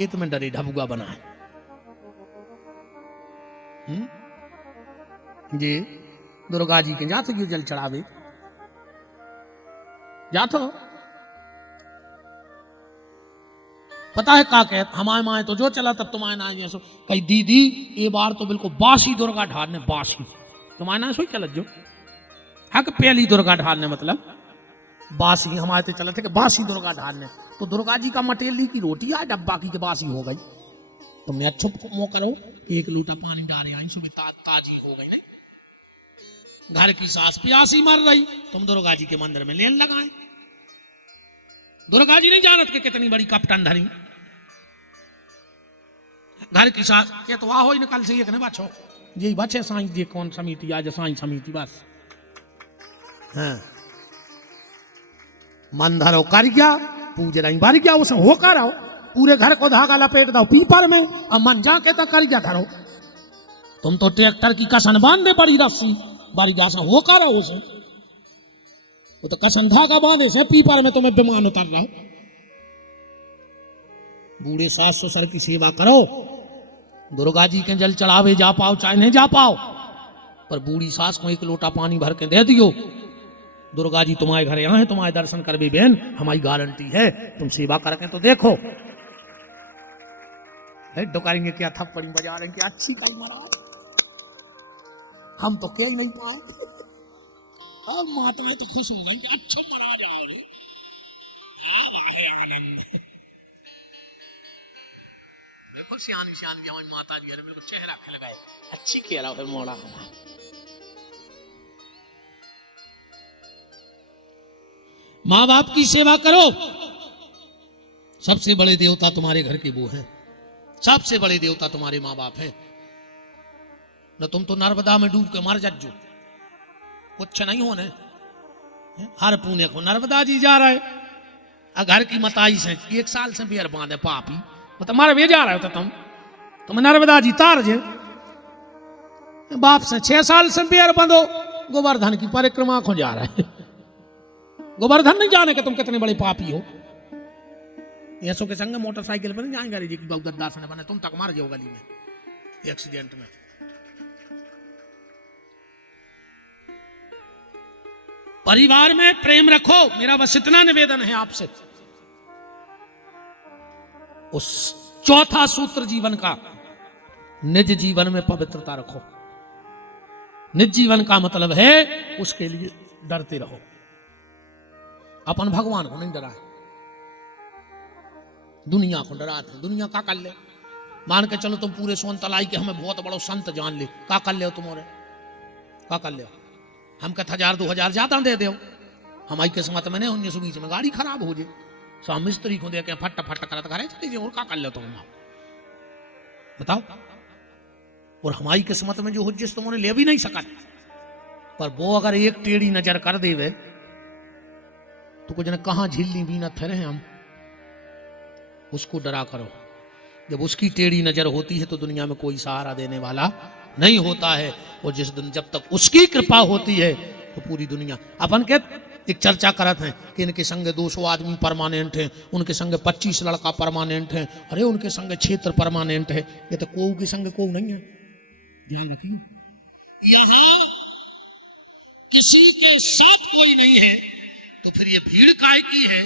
खेत में डरे ढबुआ बनाए। जी दुर्गा जी के जात क्यों जल चढ़ावे जातो पता है का कह हमारे माए तो जो चला तब तुम्हारे ना जैसो कही दीदी ये बार तो बिल्कुल बासी दुर्गा ढालने बासी तुम्हारे ना सो चलत जो हाँ कि पहली दुर्गा ढालने मतलब बासी हमारे तो चलते कि बासी दुर्गा ढालने तो दुर्गा जी का मटेली की रोटी आ डब्बा की बासी हो गई। तुमने अच्छो मो करो एक लोटा पानी डाले आई सुबह ताजी हो गई नहीं। घर की सास प्यासी मर रही तुम दुर्गा जी के मंदिर में लेन लगाए। दुर्गा जी नहीं जानत के कितनी बड़ी कपटन धरी। घर की सास के तो वाह हो कल से एक ने बचो जी बचे साई जी कौन समिति आज साई समिति बस हाँ मन धरो कर गया पूज रही भर गया उसे होकर आओ पूरे घर को धागा लपेट दो पीपर में अब मन जाके तक कर गया धरो। तुम तो ट्रैक्टर की कसन बांधे पड़ी रस्सी बारी गा से होकर आओ उसे वो तो कसन धागा बांधे से पीपर में तुम्हें विमान उतर रहा। बूढ़े सास ससुर की सेवा करो दुर्गा जी के जल चढ़ावे जा पाओ चाहे नहीं जा पाओ पर बूढ़ी सास को एक लोटा पानी भर के दे दियो। दुर्गा जी तुम्हारे घर आए तुम्हारे दर्शन कर भी बहन हमारी गारंटी है तुम सेवा करके तो देखो। डुकारेंगे क्या थप्पड़ी बजा रहे क्या अच्छी कई महाराज हम तो कह ही नहीं पाए। अब माताएं तो खुश हो गई कि अच्छा महाराज आओ रे आनंद। देखो सियानी सियानी हमारी माता जी है मेरे को चेहरा खिल गए अच्छी कह रहा है मोड़ा। माँ बाप की सेवा करो। सबसे बड़े देवता तुम्हारे घर के वो हैं। सबसे बड़े देवता तुम्हारे माँ बाप हैं। न तुम तो नर्मदा में डूब के मर जाओ कुछ नहीं होने। हर पुण्य को नर्मदा जी जा रहे घर की मताई से 1 साल से बेर बांधे पापी वो तुम्हारे वे जा रहे हो तुम नर्मदा जी तार जे बाप से 6 साल से बेर बंधो गोवर्धन की परिक्रमा को जा रहे। गोवर्धन नहीं जाने के तुम कितने बड़े पापी हो। यशो के संग मोटरसाइकिल पर नहीं जाएंगे जी की गद्दार से बने तुम तक मार जाओ गली में एक्सीडेंट में। परिवार में प्रेम रखो मेरा बस इतना निवेदन है आपसे। उस चौथा सूत्र जीवन का निज जीवन में पवित्रता रखो। निज जीवन का मतलब है उसके लिए डरते रहो। अपन भगवान को नहीं डराए दुनिया को डराते हैं। दुनिया का कर ले मान के चलो तुम पूरे सोन तलाई के हमें बहुत बड़ा संत जान ले का कर ले तुम्हारे का कर ले हम कथ 1000-2000 ज्यादा दे दो हमारी किस्मत में नहीं 19 बीच में गाड़ी खराब हो जाए सो हम मिस्त्री को दे के फट फट करत घरे चले जाए और का कर ले तुम बताओ। और हमारी किस्मत में जो हो जिस तुमने ले भी नहीं सका पर वो अगर एक टेढ़ी नजर कर देवे तो कुछ न कहां झिल्ली भी न थे हम उसको डरा करो। जब उसकी टेढ़ी नजर होती है तो दुनिया में कोई सहारा देने वाला नहीं होता है। और जिस दिन जब तक उसकी कृपा होती है तो पूरी दुनिया अपन के एक चर्चा करत हैं कि इनके संग 200 आदमी परमानेंट हैं उनके संग 25 लड़का परमानेंट हैं अरे उनके संग क्षेत्र परमानेंट है। ये तो कोई के संग कोई नहीं है ध्यान रखिए। यहां किसी के साथ कोई नहीं है तो फिर ये भीड़ काय की है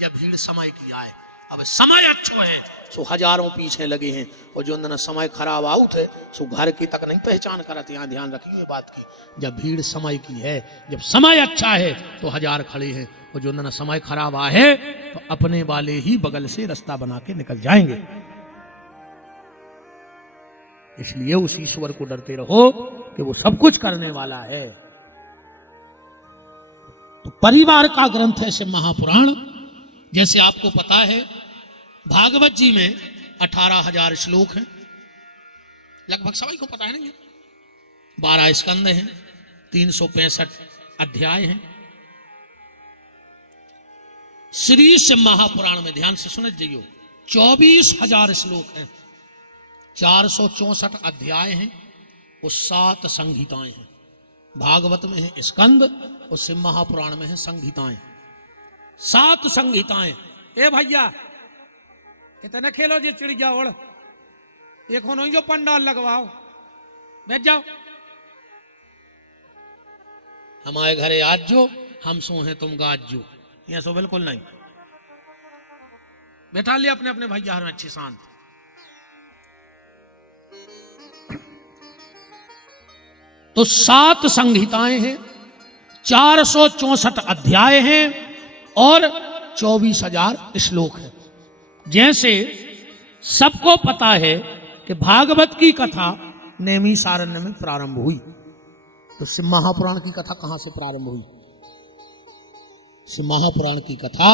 जब भीड़ समय की आए। अब समय अच्छो है सो हजारों पीछे लगे हैं और जो अंदर समय खराब आउट है सो घर की तक नहीं पहचान करते। यहाँ ध्यान रखिए बात की जब भीड़ समय की है जब समय अच्छा है तो 1000 खड़े हैं और जो अंदर समय खराब आए तो अपने वाले ही बगल से रास्ता बना के निकल जाएंगे। इसलिए उस ईश्वर को डरते रहो कि वो सब कुछ करने वाला है। तो परिवार का ग्रंथ है शिव महापुराण। जैसे आपको पता है भागवत जी में 18,000 श्लोक हैं लगभग सभी को पता है ना। 12 स्कंद हैं 365 अध्याय हैं। श्री शिव महापुराण में ध्यान से सुन जाइयो 24,000 श्लोक हैं 464 अध्याय हैं और 7 संहिताएं हैं। भागवत में है स्कंद और शिव महापुराण में है संहिताएं 7 संहिताएं। ए भैया कहते न खेलो जी चिड़िया उड़, एक हो नहीं जो पंडाल लगवाओ, बैठ जाओ, हमारे घरे आज जो, हम सो हैं तुम गाज जो, ये सो बिल्कुल नहीं। बैठा लिया अपने अपने भैया में अच्छी शांत। तो 7 संहिताएं हैं, 464 अध्याय हैं और 24,000 श्लोक हैं। जैसे सबको पता है कि भागवत की कथा नैमिषारण्य में प्रारंभ हुई, तो शिव महापुराण की कथा कहां से प्रारंभ हुई? शिव महापुराण की कथा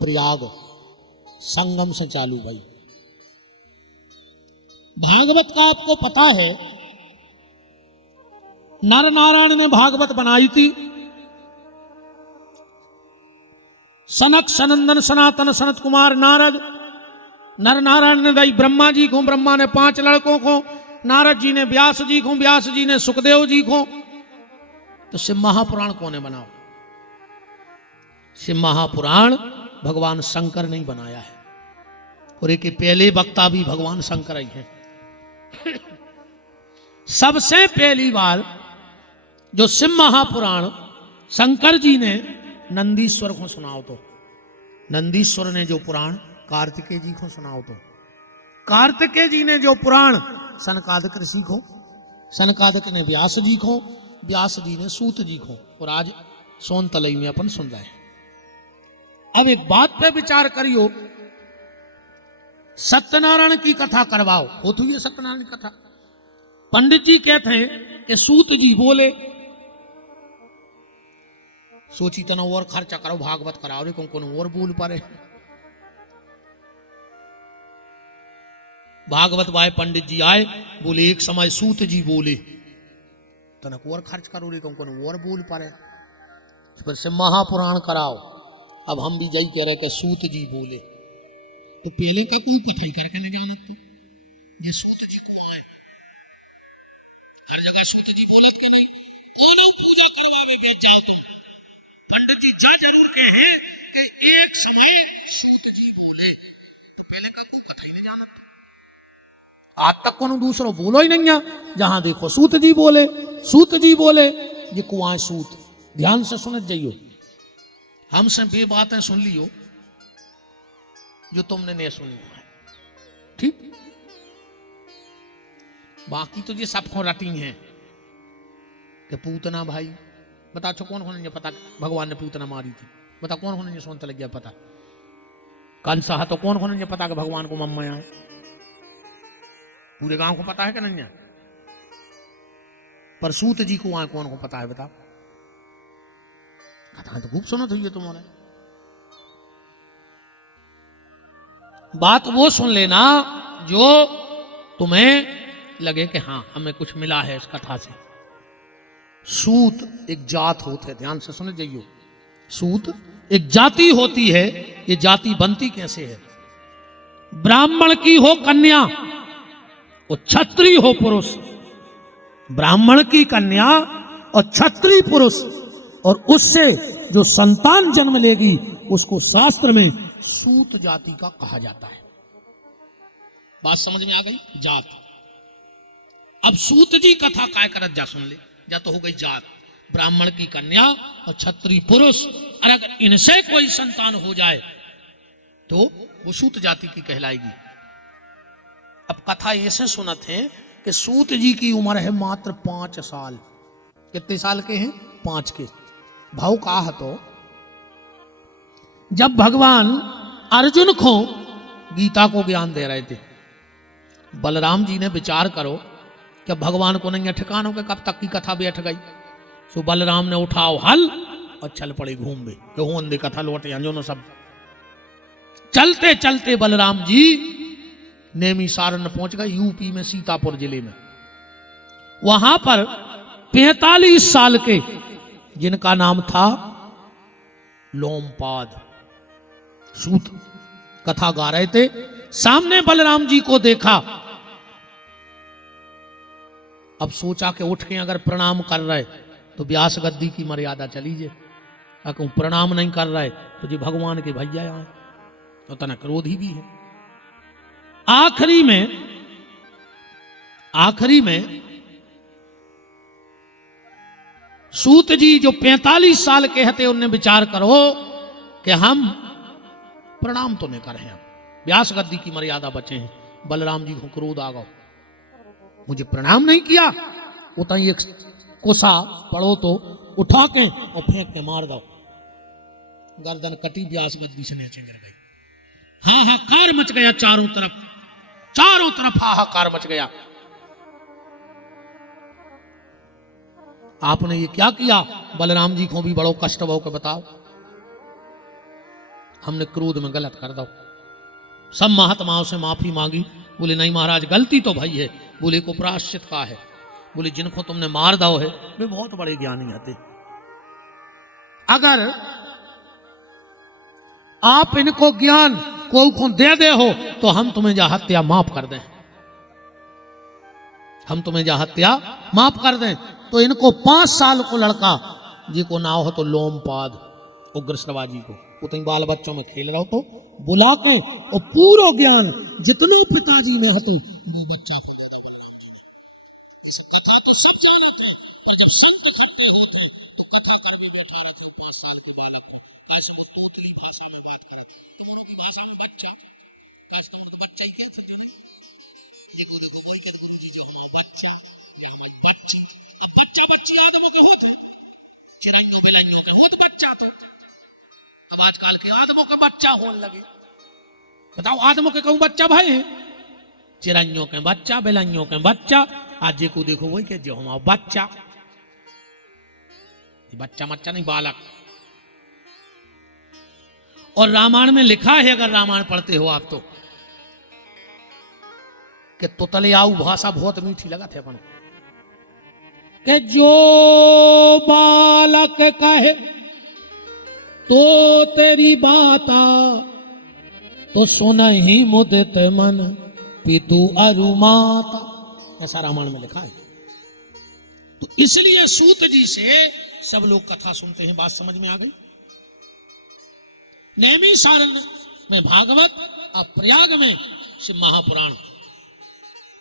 प्रयाग संगम से चालू भाई। भागवत का आपको पता है नर नारायण ने भागवत बनाई थी। सनक सनंदन सनातन सनत कुमार नारद, नर नारायण ने दाई ब्रह्मा जी को, ब्रह्मा ने 5 लड़कों को, नारद जी ने व्यास जी को, व्यास जी ने सुखदेव जी को। तो शिव महापुराण कौन बनाओ? शिव महापुराण भगवान शंकर ने बनाया है, और एक पहले वक्ता भी भगवान शंकर ही हैं। सबसे पहली बार जो शिव महापुराण शंकर जी ने नंदीश्वर को सुनाओ, तो नंदीश्वर ने जो पुराण कार्तिकेय जी को सुनाओ, तो कार्तिकेय जी ने जो पुराण सनकादिक ऋषि को, सनकादिक ने व्यास जी को, व्यास जी ने सूत जी को, और आज सोन तलई में अपन सुन रहे हैं। अब एक बात पे विचार करियो, सत्यनारायण की कथा करवाओ, होती हुई सत्यनारायण की कथा। पंडित जी कहते हैं कि सूत जी बोले, सोची तना और खर्चा करो, भागवत कराओ रे, कौन और बोल पारे। भागवत वाले पंडित जी आए, बोले एक समय सूत जी बोले, तनक और खर्च करो रे, कौन और बोल पारे, फिर से महापुराण कराओ। अब हम भी यही कह रहे कि सूत जी बोले, तो पहले का कोई पता ही करके नहीं जाना, तो ये सूत जी को आए, हर जगह सूत जी बोलत के नहीं, कौन पूजा करवावे के जाओ, तो पंडित जी जा जरूर के हैं कि एक समय सूत जी बोले, तो पहले का कोई पता ही नहीं जाना, आज तक कोनो दूसरा बोलो ही नहीं है। जहां देखो सूत जी बोले, सूत जी बोले, ये कुआं सूत। ध्यान से सुन जाइयो, हमसे वे बातें सुन लियो जो तुमने नहीं सुनी, ठीक? बाकी तो ये सबको रटी है कि पूतना भाई, बता छो कौन कौन ने पता भगवान ने पूतना मारी थी? बता कौन कौन ने सुनता लग गया पता? कंसा तो कौन कौन ने पता कि भगवान को मम्मा आए? पूरे गांव को पता है कि नहीं है? पर सूत जी को आए कौन को पता है? बता। कथा तो खूब सुना था तुम्हारे। बात वो सुन लेना जो तुम्हें लगे कि हाँ हमें कुछ मिला है इस कथा से। सूत एक जात होते है, ध्यान से सुन जाइयो, सूत एक जाति होती है। ये जाति बनती कैसे है? ब्राह्मण की हो कन्या और क्षत्रिय हो पुरुष, ब्राह्मण की कन्या और क्षत्रिय पुरुष, और उससे जो संतान जन्म लेगी उसको शास्त्र में सूत जाति का कहा जाता है। बात समझ में आ गई? जात। अब सूत जी कथा काय करत जा सुन ले, जा तो हो गई जात, ब्राह्मण की कन्या और क्षत्रिय पुरुष, और अगर इनसे कोई संतान हो जाए तो वो सूत जाति की कहलाएगी। अब कथा ऐसे सुनत है कि सूत जी की उम्र है मात्र 5 साल। कितने साल के हैं? 5 के। भाव का है तो जब भगवान अर्जुन को गीता को ज्ञान दे रहे थे, बलराम जी ने विचार करो कि भगवान को नहीं ठिकानों के कब तक की कथा बैठ गई। सो बलराम ने उठाओ हल और चल पड़े घूम बे, दे कथा लौटे अंजोनो सब। चलते चलते बलराम जी नैमिषारण्य पहुंच गए, यूपी में सीतापुर जिले में। वहां पर 45 साल के, जिनका नाम था लोमपाद, सूत कथा गा रहे थे। सामने बलराम जी को देखा, अब सोचा कि उठ के अगर प्रणाम कर रहे तो व्यास गद्दी की मर्यादा चली जाए, अगर प्रणाम नहीं कर रहे तो जी भगवान के भैया आए तो तना क्रोधी भी है। आखिरी में सूत जी जो 45 साल के हते उनने विचार करो कि हम प्रणाम तो नहीं कर रहे हैं, व्यास गद्दी की मर्यादा बचे हैं। बलराम जी को क्रोध आ गया, मुझे प्रणाम नहीं किया, उतना एक कोसा पड़ो तो उठा के और फेंक के मार दो। गर्दन कटी, व्यास गद्दी से नीचे गिर गई। हाहाकार मच गया चारों तरफ हाहाकार मच गया। आपने ये क्या किया? बलराम जी को भी बड़ो कष्ट हो के बताओ, हमने क्रोध में गलत कर दो। सब महात्माओं से माफी मांगी, बोले नहीं महाराज गलती तो भाई है, बोले को प्रायश्चित का है, बोले जिनको तुमने मार दाओ है वे बहुत बड़े ज्ञानी आते, अगर आप इनको ज्ञान को दे हो तो हम तुम्हें जा हत्या माफ कर दें, हम तुम्हें जा हत्या माफ कर दें। तो इनको 5 साल को लड़का जी को नाव हो तो लोमपाद उग्र श्रवाजी को, उतनी बाल बच्चों में खेल रहा हो तो बुला के और पूरा ज्ञान जितने पिताजी में हतो वो बच्चा को दे दो। इस कथा तो सब जाने थे, और जब संत इकट्ठे होते हैं तो कथा करके बैठा रखे 5 साल के बालक को, कैसे वो दूसरी भाषा में बात करे, तुम्हारी की भाषा में बच्चा, कैसे तुम बच्चा ही कहते थे नहीं, ये कोई देखो वही कहते गुरु जी हमारा बच्चा, बच्ची, अब बच्चा बच्ची आदमों के होते, चिरंजों बेलंजों के होते बच्चा थे, अब आजकल के आदमों का बच्चा होने लगे। बताओ आदमों के कहूं बच्चा भाई है, चिरंजों के बच्चा, बेलंजों के बच्चा, आज जी को देखो वही के जो हमारा बच्चा, बच्चा मच्चा नहीं बालक। और रामायण में लिखा है, अगर रामायण पढ़ते हो आप तो, कि तुतलियाऊ भाषा बहुत मीठी लगा थे अपन के जो बालक कहे तो तेरी बाता तो सुन ही मुदित मन पितु अरु माता, ऐसा रामायण में लिखा है। तो इसलिए सूत जी से सब लोग कथा सुनते हैं। बात समझ में आ गई? नेमी सारण्य में भागवत और प्रयाग में शिव महापुराण,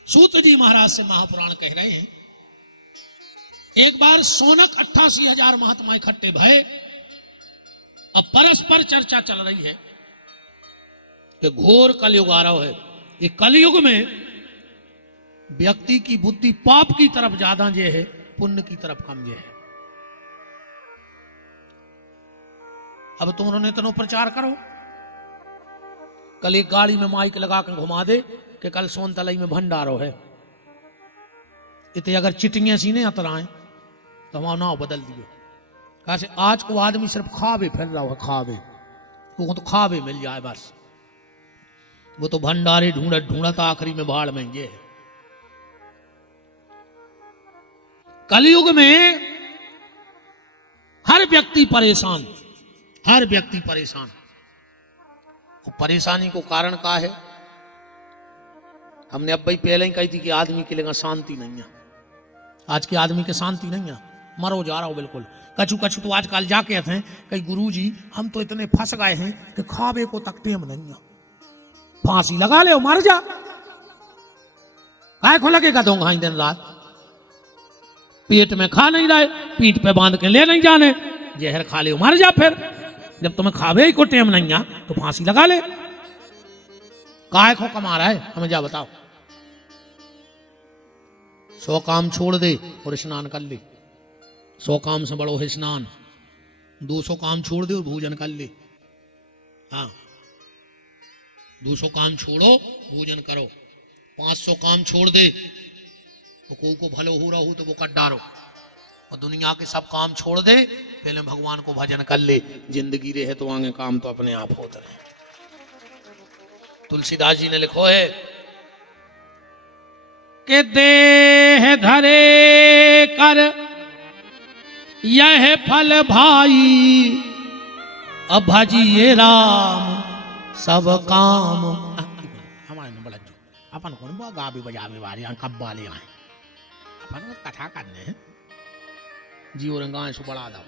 सूत जी महाराज से महापुराण कह रहे हैं। एक बार सोनक 88,000 महात्मा इकट्ठे भये, अब परस्पर चर्चा चल रही है कि घोर कलयुग आ रहा है। ये कलयुग में व्यक्ति की बुद्धि पाप की तरफ ज्यादा जे है, पुण्य की तरफ कम जे है। अब तुम उन्होंने तनो प्रचार करो, कल एक गाड़ी में माइक लगा कर घुमा दे कि कल सोनतलाई में भंडारो है, इतने अगर चिटिंगे सीने अतराएं तो हमारा नाव बदल दियो। कैसे आज को आदमी सिर्फ खावे फिर रहा है, खावे वो तो खावे मिल जाए बस, वो तो भंडारे ढूंढत ढूंढत आखिरी में भाड़ में ये है। कलयुग में हर व्यक्ति परेशान, हर व्यक्ति परेशान। और परेशानी को कारण का है, हमने अब भाई पहले ही कही थी कि आदमी के लिए शांति नहीं है। आज के आदमी के शांति नहीं है, मरो जा रहा हो बिल्कुल। कछु कछु तो आजकल जाके थे कई गुरुजी हम तो इतने फंस गए हैं कि खावे को तक टेम नहीं है, फांसी लगा ले मर जा, काय को लगेगा दोंगा दिन रात, पेट में खा नहीं रहे, पीठ पे बांध के ले नहीं जाने, जहर खा ले मर जा। फिर जब तुम्हें खावे को टेम नहीं है तो फांसी लगा ले, काय को कमा रहा है हमें जा बताओ। 100 काम छोड़ दे और स्नान कर ले, 100 काम से बड़ो है स्नान। 200 काम छोड़ दे और भोजन कर ले। हाँ 200 काम छोड़ो भोजन करो, 500 काम छोड़ दे तो को भलो हो रहा हो तो वो कट डारो, और दुनिया के सब काम छोड़ दे, पहले भगवान को भजन कर ले, जिंदगी रहे तो आगे काम तो अपने आप होते रहे। तुलसीदास जी ने लिखो है कि देह धरे कर यह फल भाई, अब भजिए राम सब काम। हमारे ने बड़ा जो अपन को गा भी बजा भी बारी कब वाले आए, अपन कथा करने हैं जीव रंगा से बड़ा दो।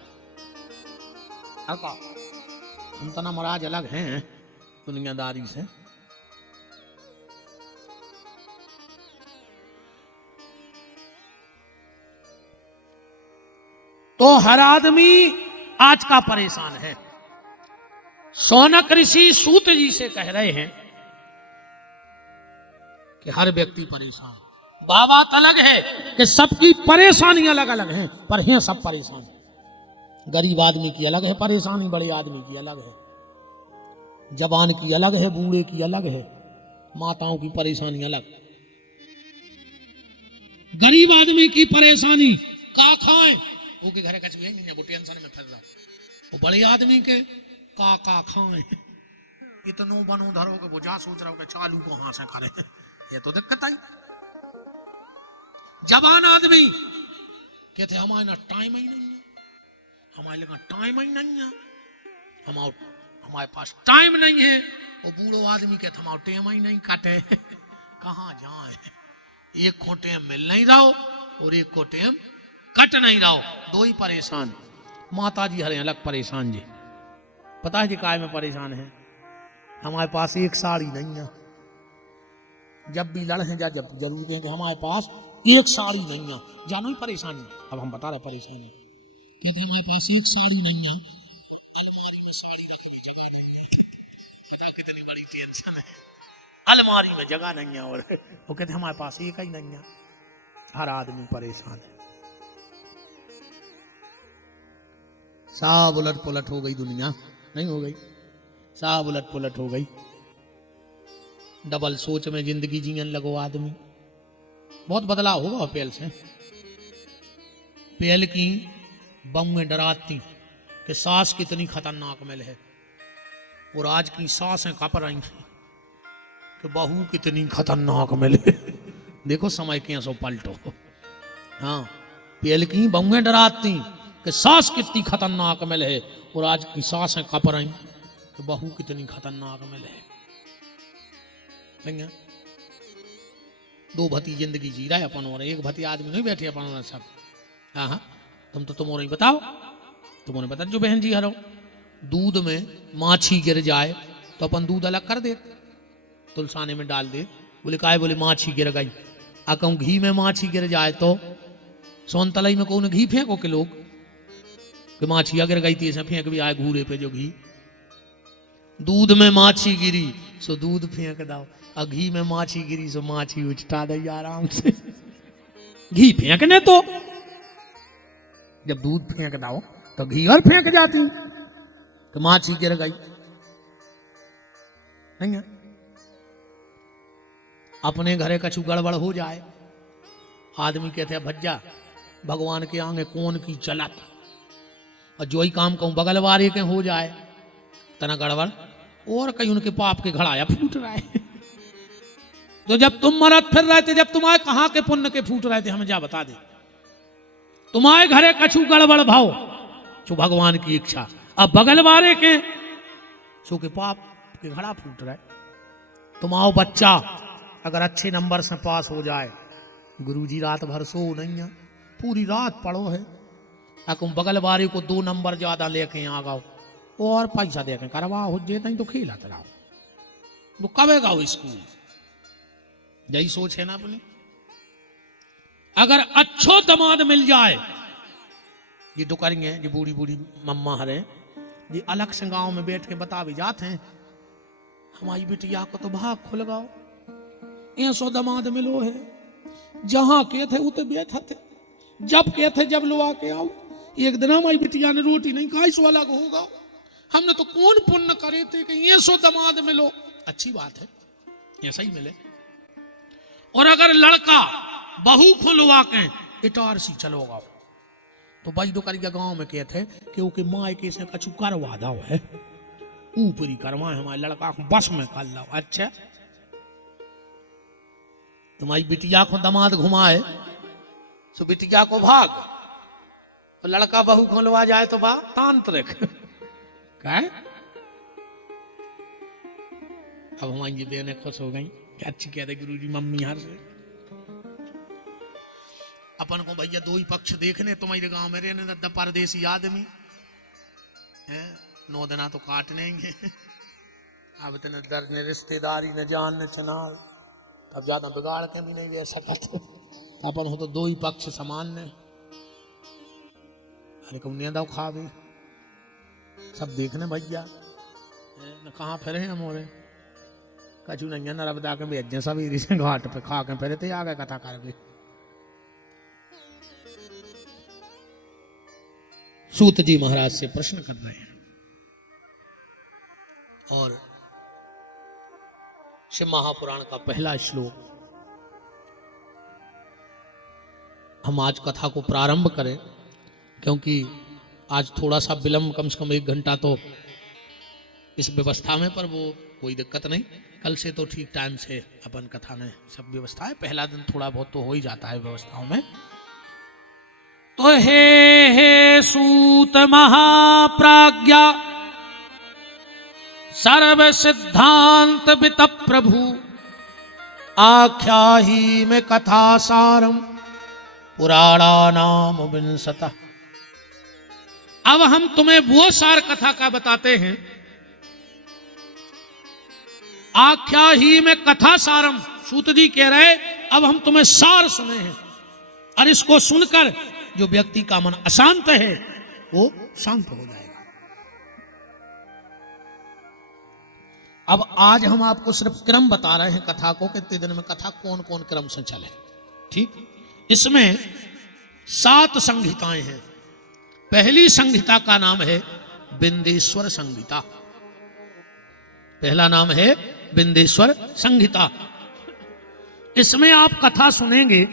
हम तना महाराज अलग हैं दुनियादारी से, तो हर आदमी आज का परेशान है। शौनक ऋषि सूत जी से कह रहे हैं कि हर व्यक्ति परेशान। बात अलग है कि सबकी परेशानी अलग अलग है, पर हैं सब परेशान। गरीब आदमी की अलग है परेशानी, बड़े आदमी की अलग है, जवान की अलग है, बूढ़े की अलग है, माताओं की परेशानी अलग। गरीब आदमी की परेशानी का खाएं, वो के घरे कछ नहीं, वो टेंशन में फंस रहा। वो बड़े आदमी के का खाएं, इतनो बनो धरो के वो जा सोच रहा हो कि चालू कहां से करे, ये तो दिक्कत आई। जवान आदमी कहते हमारे ना टाइम ही नहीं है, हमारे लिए टाइम ही नहीं है, हमारे पास टाइम नहीं है। वो बूढ़ो आदमी कहते हमारा टाइम ही नहीं काटे, कहाँ जाए, एक को टाइम मिल नहीं रहा और एक को टाइम कट नहीं रहा, दो ही परेशान। माता जी हरे अलग परेशान जी, पता है जी काय में परेशान है, हमारे पास एक साड़ी नहीं है। जब भी लड़ हैं जब जरूर है कि हमारे पास एक साड़ी नहीं है, जानो ही परेशानी। अब हम बता रहे परेशानी, कहते हमारे पास एक साड़ी नहीं है, अलमारी में साड़ी रखने जगह नहीं है, कितनी बड़ी टेंशन है, अलमारी में जगह नहीं है। और वो कहते हमारे पास एक ही नहीं है, हर आदमी परेशान है। सब उलट पुलट हो गई दुनिया, नहीं हो गई, सब उलट पुलट हो गई। डबल सोच में जिंदगी जीने लगो आदमी, बहुत बदलाव होगा पहल से। पहल की बम में डराती कि सांस कितनी खतरनाक मिल है, और आज की सांसें कप रही कि बहू कितनी खतरनाक मिले। देखो समय के सो पलटो। हाँ, पहल की बम में डराती कि सांस कितनी खतरनाक मिल है, और आज की सांसें कप रही कि बहू कितनी खतरनाक मिल है। दो भती जिंदगी जी रहा है अपन, और एक भती आदमी नहीं बैठे अपन सब। हाँ हाँ, तुम और बताओ, तुमने बता जो बहन जी हरो, दूध में माछी गिर जाए तो अपन दूध अलग कर दे, तुलसाने में डाल दे। बोले काय, बोले माछी गिर गई। कहूं घी में माछी गिर जाए तो सोनतलाई में कौन घी फेंको के लोग कि माछी अगर गई थी ऐसे फेंक भी आए घूरे पे जो घी। दूध में माछी गिरी सो दूध फेंक दाओ, और घी में माछी गिरी सो माछी उचटा दई आराम से। घी फेंकने तो जब दूध फेंक दाओ तो घी और फेंक जाती, तो माछी गिर गई नहीं है। अपने घरे कछु गड़बड़ हो जाए, आदमी कहते हैं भज्जा भगवान के आगे कौन की चलत, और जो ही काम कहूं बगल वाले के हो जाए तना गड़बड़, और कहीं उनके पाप के घड़ाया फूट रहा है। तो जब तुम मरद फिर रहे थे, जब तुम्हारे कहां के पुण्य के फूट रहे थे, हमें जा बता दे। तुम्हारे घरे कछु गड़बड़ भाव जो भगवान की इच्छा, अब बगल वाले के सो के पाप के घड़ा फूट रहा है। तुम्हारा बच्चा अगर अच्छे नंबर से पास हो जाए, गुरुजी रात भर सो नहीं है, पूरी रात पढ़ो है, तुम बगल वाले को 2 नंबर ज्यादा लेके आ गओ और पैसा देके करवा हो जे, तो खेलत रहो, वो कब गाओ स्कूल। यही सोच है ना अपनी। अगर अच्छो दामाद मिल जाए, ये तो करेंगे, ये बूढ़ी बूढ़ी मम्मा हरे ये अलग से गांव में बैठ के बता भी जाते हैं, हमारी बिटिया को तो भाग खुल गाओ, ऐसो दामाद मिलो है, जहां के थे उते बैठा थे, जब के थे जब लो आके आओ। एक दिन हमारी बिटिया ने रोटी नहीं खाई सो अलग होगा, हमने तो कौन पुण्य करे थे कि ये सो दामाद मिलो। अच्छी बात है, ऐसा ही मिले। और अगर लड़का बहू खुलवा के इटारसी चलोगा, तो भाई दो करिया गांव में कहते हैं कि ओके माँ के से कछु करवा दाओ है, ऊपरी करवाए हमारे लड़का को बस में कर लो। अच्छा, तुम्हारी बिटिया को दामाद घुमाए तो बिटिया को भाग, तो लड़का बहू खुलवा जाए तो बा तांत्रिक। क्या अब हमारी बहनें खुश हो गई, अच्छी कहते गुरुजी मम्मी हर से। अपन को भैया 2 ही पक्ष देखने, तुम्हारे गांव में रहने दद्दा परदेसी आदमी है, 9 दिना तो काटने ही। अब इतने दर्द ने रिश्तेदारी न जान न चनाल, अब ज्यादा बिगाड़ के भी नहीं रह सकत। अपन हो तो 2 ही पक्ष समान ने। अरे कब नींद आओ खा भी सब देखने भैया न कहाँ फिरे हैं मोरे कचू नहीं न रबदा के भेजे सभी रिसे घाट पे खा के फिरे थे आ गए कथा कर भी। सूत जी महाराज से प्रश्न कर रहे हैं और शिव महापुराण का पहला श्लोक हम आज कथा को प्रारंभ करें क्योंकि आज थोड़ा सा विलंब कम से कम 1 घंटा तो इस व्यवस्था में पर वो कोई दिक्कत नहीं कल से तो ठीक टाइम से अपन कथा में सब व्यवस्था है पहला दिन थोड़ा बहुत तो हो ही जाता है व्यवस्थाओं में। तो हे सूत महाप्राज्ञा सर्व सिद्धांत वित प्रभु आख्या ही में कथा सारम पुराणानाम विंशतः। अब हम तुम्हें वो सार कथा का बताते हैं। आख्या ही में कथा सारम सूत जी कह रहे अब हम तुम्हें सार सुने हैं और इसको सुनकर जो व्यक्ति का मन अशांत है वो शांत हो जाएगा। अब आज हम आपको सिर्फ क्रम बता रहे हैं कथा को कितने दिन में कथा कौन कौन क्रम से चले। ठीक इसमें 7 संहिताएं हैं। पहली संहिता का नाम है बिंदेश्वर संहिता। पहला नाम है बिंदेश्वर संहिता। इसमें आप कथा सुनेंगे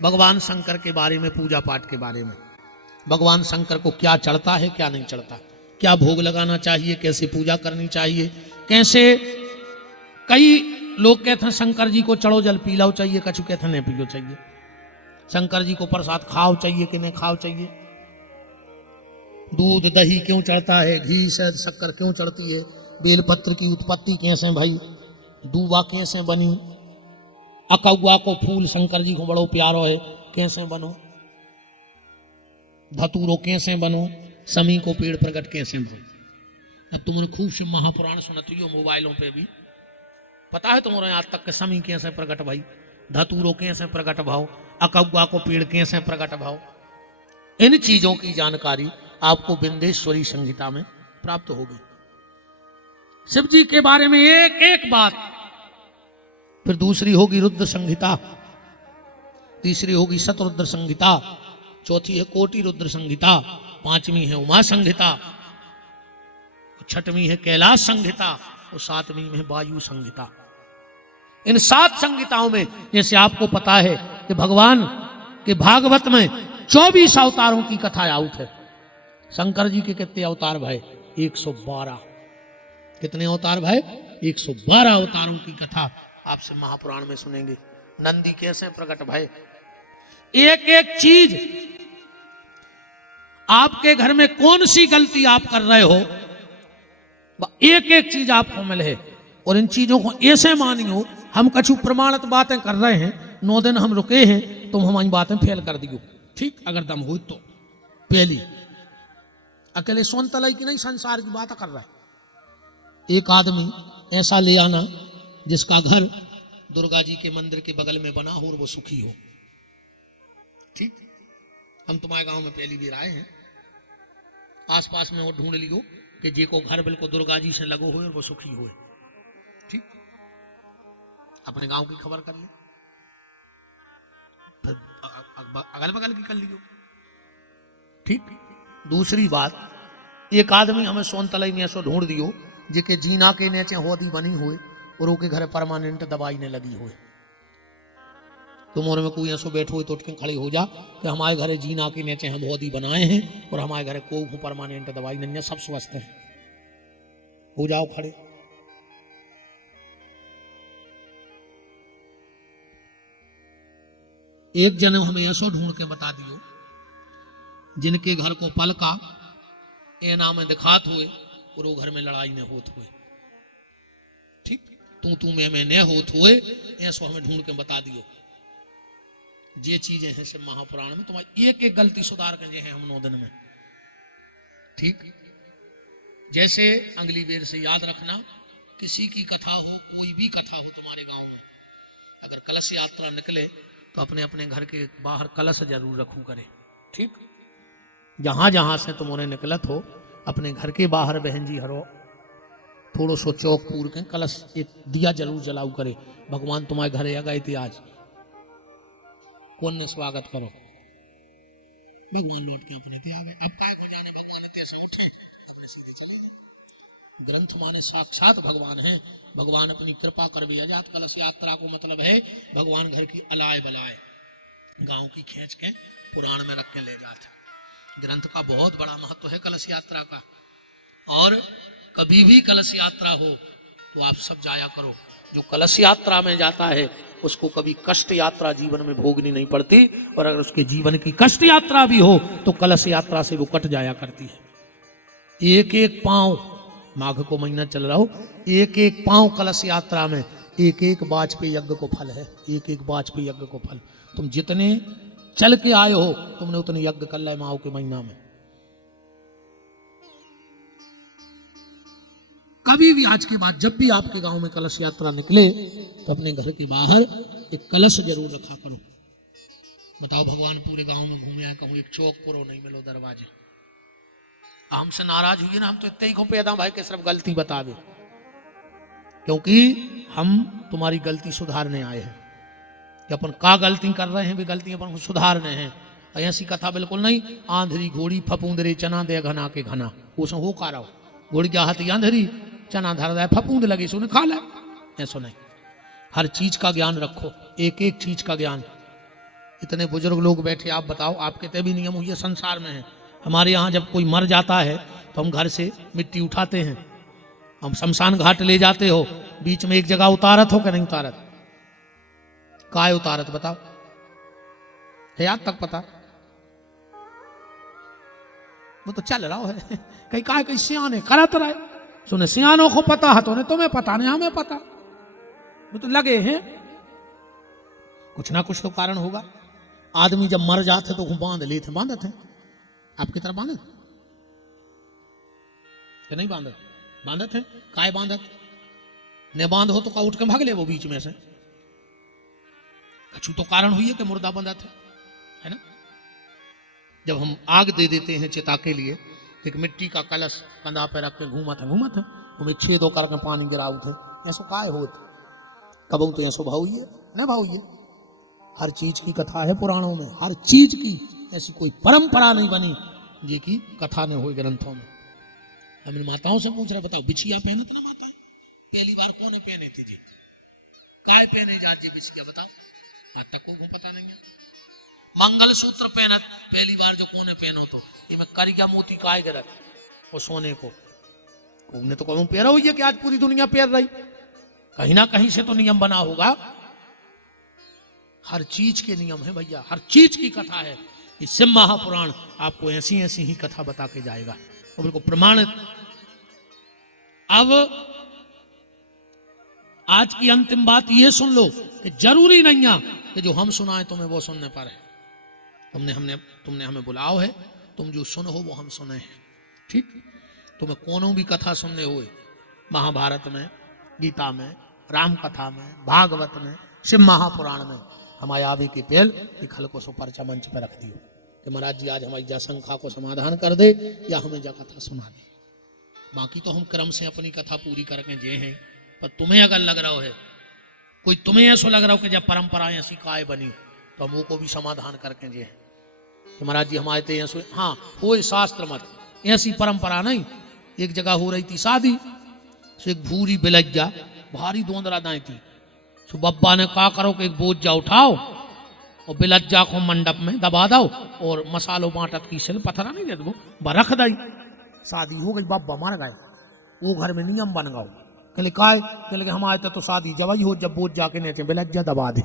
भगवान शंकर के बारे में पूजा पाठ के बारे में भगवान शंकर को क्या चढ़ता है क्या नहीं चढ़ता क्या भोग लगाना चाहिए कैसे पूजा करनी चाहिए कैसे। कई लोग कहते हैं शंकर जी को चढ़ो जल पी लो चाहिए कछु कहते हैं नहीं पी लो चाहिए। शंकर जी को प्रसाद खाओ चाहिए कि नहीं खाओ चाहिए। दूध दही क्यों चढ़ता है घी शहद शक्कर क्यों चढ़ती है। बेलपत्र की उत्पत्ति कैसे भाई दूबा कैसे बनी। अकौआ को फूल शंकर जी को बड़ो प्यारो है कैसे बनो। धतूरो कैसे बनो समी को पेड़ प्रकट कैसे बनो। अब तुमने खूब से महापुराण सुनती हो मोबाइलों पे भी पता है तुम्हारे आज तक के समी कैसे प्रकट भाई धतूरो कैसे प्रकट भाव अकौआ को पेड़ कैसे प्रकट भाव। इन चीजों की जानकारी आपको बिंदेश्वरी संहिता में प्राप्त होगी। शिव जी के बारे में एक एक बात। फिर दूसरी होगी रुद्र संहिता तीसरी होगी शतरुद्र संहिता चौथी है कोटि रुद्र संहिता पांचवी है उमा संहिता छठवीं है कैलाश संहिता और सातवीं में वायु संहिता। इन 7 संहिताओं में जैसे आपको पता है कि भगवान के भागवत में 24 अवतारों की कथा आउट है। शंकर जी के कितने अवतार भाई 112। कितने अवतार भाई 112 अवतारों की कथा आपसे महापुराण में सुनेंगे। नंदी कैसे प्रकट भय एक एक चीज आपके घर में कौन सी गलती आप कर रहे हो एक एक चीज आपको मिले और इन चीजों को ऐसे मानियो। हम कछु प्रमाणित बातें कर रहे हैं 9 दिन हम रुके हैं तुम हमारी बातें फेल कर दियो। ठीक अगर दम हुई तो पहली अकेले सोनतलाई की नहीं संसार की बात कर रहा है। एक आदमी ऐसा ले आना जिसका घर दुर्गा जी के मंदिर के बगल में बना हो और वो सुखी हो। ठीक हम तुम्हारे गांव में पहली बार आए हैं आसपास में वो ढूंढ लियो कि जी को घर बिल्कुल दुर्गा जी से लगो हो और वो सुखी हो। ठीक अपने गांव की खबर कर ले फिर अगल बगल की कर लियो। ठीक दूसरी बात एक आदमी हमें सोनतलाई में ऐसा ढूंढ दियो जेके जीना के नीचे होदी बनी हुए और ओके घर परमानेंट दवाई ने लगी हुए। तुम और में कोई ऐसो बैठो तो उठ के खड़े हो जा कि हमारे घरे जीना के नीचे हम होदी बनाए हैं और हमारे घरे कोई परमानेंट दवाई नहीं है सब स्वस्थ है। हो जाओ खड़े। एक जन हमें ऐसो ढूंढ के बता दियो जिनके घर को पलका ए नाम में दिखात हुए और वो घर में लड़ाई न होत हुए। ठीक तू में न होत हुए ऐसो हमें ढूंढ के बता दियो। ये चीजें हैं सिर्फ महापुराण में तुम्हारी एक एक गलती सुधार कर हैं हम 9 दिन में। ठीक जैसे अगली बेर से याद रखना किसी की कथा हो कोई भी कथा हो तुम्हारे गांव में अगर कलश यात्रा निकले तो अपने अपने घर के बाहर कलश जरूर रखू करे। ठीक, जहां जहां से तुमने निकलत हो अपने घर के बाहर बहन जी हरो थोड़ो सो चौक पूर के कलश एक दिया जरूर जलाऊ करे। भगवान तुम्हारे घरे आ गए थे आज, कौन ने स्वागत करो। भगवान लौट के अपने पे आ गए। अब काय को जाने भगवान कैसे उठे अपने सीधे चले गए। ग्रंथ माने साक्षात भगवान है। भगवान अपनी कृपा कर भी आजाद। कलश यात्रा को मतलब है भगवान घर की अलाय बलाय गांव की खींच के पुराण में रख के ले जाते। ग्रंथ का बहुत बड़ा महत्व है कलश यात्रा का। और कभी भी कलश यात्रा हो तो आप सब जाया करो। जो कलश यात्रा में जाता है उसको कभी कष्ट यात्रा जीवन में भोगनी नहीं पड़ती। और अगर उसके जीवन की कष्ट यात्रा भी हो तो कलश यात्रा से वो कट जाया करती है। एक एक पांव, माघ को महीना चल रहा हो, एक एक पांव कलश यात्रा में एक एक वाजपेयी यज्ञ को फल है। एक एक वाजपेयी यज्ञ को फल। तुम जितने चल के आए हो तुमने उतने यज्ञ कर ले माओ के महीना में। कभी भी आज के बाद जब भी आपके गांव में कलश यात्रा निकले तो अपने घर के बाहर एक कलश जरूर रखा करो। बताओ भगवान पूरे गांव में घूमे आए, कहूं एक चौक पुरो नहीं मिलो दरवाजे। हमसे नाराज हुई ना, हम तो इतने ही को पैदा भाई के सिर्फ गलती बतावे, क्योंकि हम तुम्हारी गलती सुधारने आए हैं कि अपन का गलती कर रहे हैं भी गलती अपन सुधारने हैं। ऐसी कथा बिल्कुल नहीं। आंधरी घोड़ी फपूंदरे चना दे घना के घना उसमें हो का रहो। घोड़ी क्या हाथी आंधरी चना धर दे फपूंद लगी सुने खा ले, ऐसा नहीं। हर चीज का ज्ञान रखो, एक एक चीज का ज्ञान। इतने बुजुर्ग लोग बैठे, आप बताओ आपके ते भी नियम हुई है संसार में है। हमारे यहाँ जब कोई मर जाता है तो हम घर से मिट्टी उठाते हैं, हम शमशान घाट ले जाते हो, बीच में एक जगह उतारत हो कि नहीं उतारत? काय उतारत बताओ, है याद तक पता? वो तो चल रहा है कहीं काय कहीं सियाने करत रहे। सुने सियानों को पता है तो तुम्हें पता नहीं हमें पता। वो तो लगे हैं कुछ ना कुछ तो कारण होगा। आदमी जब मर जाते तो बांध लेते, बांधते हैं आपकी तरफ बांधत कि नहीं? बांधत बांधत है। काय बांधत ने बांध हो तो का उठ के भाग ले वो बीच में से। कछु तो कारण हुई है कि मुर्दा बंधा थे, है ना? जब हम आग दे देते हैं चिता के लिए, एक मिट्टी का कलश कंधा पे रख के घूमत है उनमें छेदों करके पानी गिराऊ थे। ऐसो काय होत कबू तो ऐसो भाऊ ये न भाऊ ये। हर चीज की कथा है पुराणों में, हर चीज की। ऐसी कोई परंपरा नहीं बनी ये की कथा ने हुई ग्रंथों में। हम इन माताओं से पूछ रहे, बताओ बिछिया पहनत ना माता पहली बार कौन पहने थे जी? काय पहने जात जी बिछिया बताओ? आज तक को पता नहीं है। मंगलसूत्र पहनत पहली बार जो कोने पहनो तो ये मैं करिया मोती काय गिरत वो सोने को ने तो कहूं पहरा हुई है कि आज पूरी दुनिया पहन रही। कहीं ना कहीं से तो नियम बना होगा। हर चीज के नियम है भैया, हर चीज की कथा है। ये शिव महापुराण आपको ऐसी ऐसी ही कथा बता के जाएगा और बिल्कुल प्रमाणित। अब आज की अंतिम बात ये सुन लो कि जरूरी नहीं है कि जो हम सुनाए तुम्हें वो सुनने पर है। तुमने हमें बुलाओ है, तुम जो सुनो हो वो हम सुने हैं, ठीक? तुम्हें कोनो भी कथा सुनने हुए, महाभारत में, गीता में, राम कथा में, भागवत में, शिव महापुराण में, हमारे आवे के पेल लिखल को सुपरचा मंच पर रख दियो कि महाराज जी आज हमारी जा शंका को समाधान कर दे या हमें जा कथा सुना दे। बाकी तो हम क्रम से अपनी कथा पूरी करके जे हैं। पर तुम्हें अगर लग रहा है, कोई तुम्हें ऐसा लग रहा हो कि जब परंपराएं ऐसी काय बनी तो हम वो को भी समाधान करके जे हैं कि महाराज जी हमारे ते ऐसे, हाँ हो शास्त्र मत, ऐसी परंपरा नहीं। एक जगह हो रही थी शादी, से एक भूरी बिलज्जा भारी दोंदरा दाई थी। सो बब्बा ने कहा करो कि एक बोझ उठाओ और बिलज्जा को मंडप में दबा दो और मसालो बांटत की सिल पथरा नहीं दे दो रख दई। शादी हो गई, बब्बा मर गए। वो घर में नियम बन गओ कहले काय कहले हमारे तो शादी जब हो जब बोझ जाके नहीं बिलज्जा दबा दे।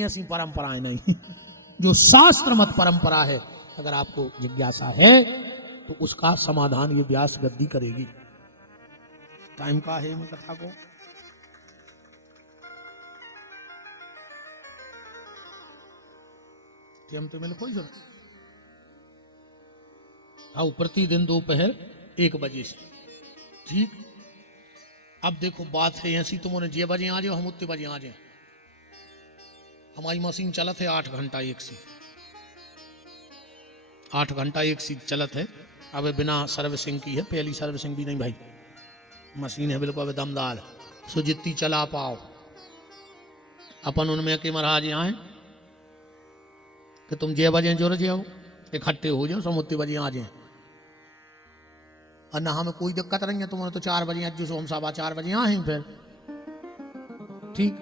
ऐसी परंपराएं नहीं। जो शास्त्र मत परंपरा है, अगर आपको जिज्ञासा है तो उसका समाधान ये व्यास गद्दी करेगी। टाइम का है मैं कथा को हम तो मैंने कोई सुना। हाँ, प्रतिदिन दोपहर 1 बजे से, ठीक? अब देखो बात है ऐसी, तुमने जे बजे आ जाओ हम उतने बजे आ जाए। हमारी मशीन चलत है 8 घंटा एक से। 8 घंटा एक सीट चलत है। अब बिना सर्विसिंग की है, पहली सर्विसिंग भी नहीं भाई, मशीन है बिल्कुल अब दमदार, सो जितनी चला पाओ। अपन उनमें के महाराज यहाँ कि तुम 6 बजे जुड़ जाओ, इकट्ठे हो जाओ, सब उतने बजे आ जाए। और ना हमें कोई दिक्कत नहीं है, तुम्हारे तो 4 बजे आज जो हम 4:15 बजे आए फिर ठीक।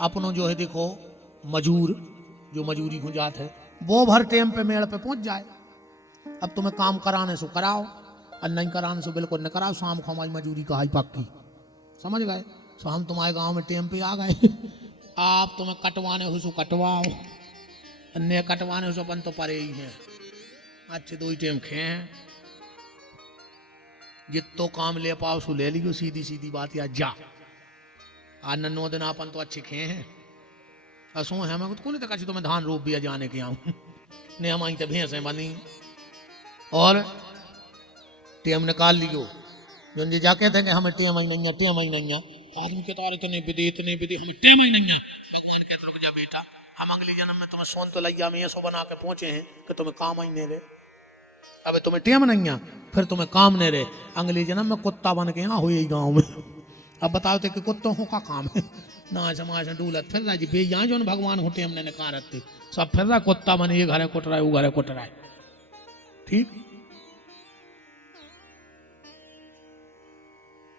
अपनों जो है देखो मजूर जो मजूरी हो जात है वो भर टाइम पे मेड़ पे पहुंच जाए। अब तुम्हें काम कराने से कराओ और नहीं कराने से बिल्कुल न कराओ, शाम को हमारी मजूरी का हाई पक्की, समझ गए। सो हम तुम्हारे गांव में टाइम पे आ गए आप तुम्हें कटवाने हो सो कटवाओ, अन्य कटवाने हो सो अपन तो परे ही है। अच्छे 2 ही टाइम खे जितो काम ले पाओ सो ले लियो, सीधी सीधी बात या जा। आज 9 दिन अपन तो अच्छे खे हैं, असो है मैं तो देखा तो मैं धान रोप भी जाने के आऊँ ने हमारी तो भैंस बनी और टेम निकाल लियो। जो ये जाके थे कि हमें टेम ही नहीं है, टेम ही नहीं है। आदमी के तार इतने विधि हमें टेम ही नहीं है। भगवान कहते रुक जा बेटा, हम अगले जन्म में तुम्हें सोन तो लैया में ऐसो बना के पहुंचे हैं कि तुम्हें काम ही नहीं रहे। अब तुम्हें टेम नहीं है फिर तुम्हें काम नहीं रहे, अगले जन्म में कुत्ता बन के यहाँ हो यही गाँव में। अब बताओ थे कि कुत्तों का काम है ना समाज डूलत फिर रहा जी बे यहाँ जो भगवान हो टेम ने निकारत थे सब फिर रहा कुत्ता बने, ये घरे कुट रहा है वो घरे कुट रहा है ठीक।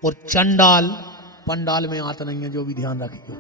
और चंडाल पंडाल में आता नहीं है, जो भी ध्यान रखिए।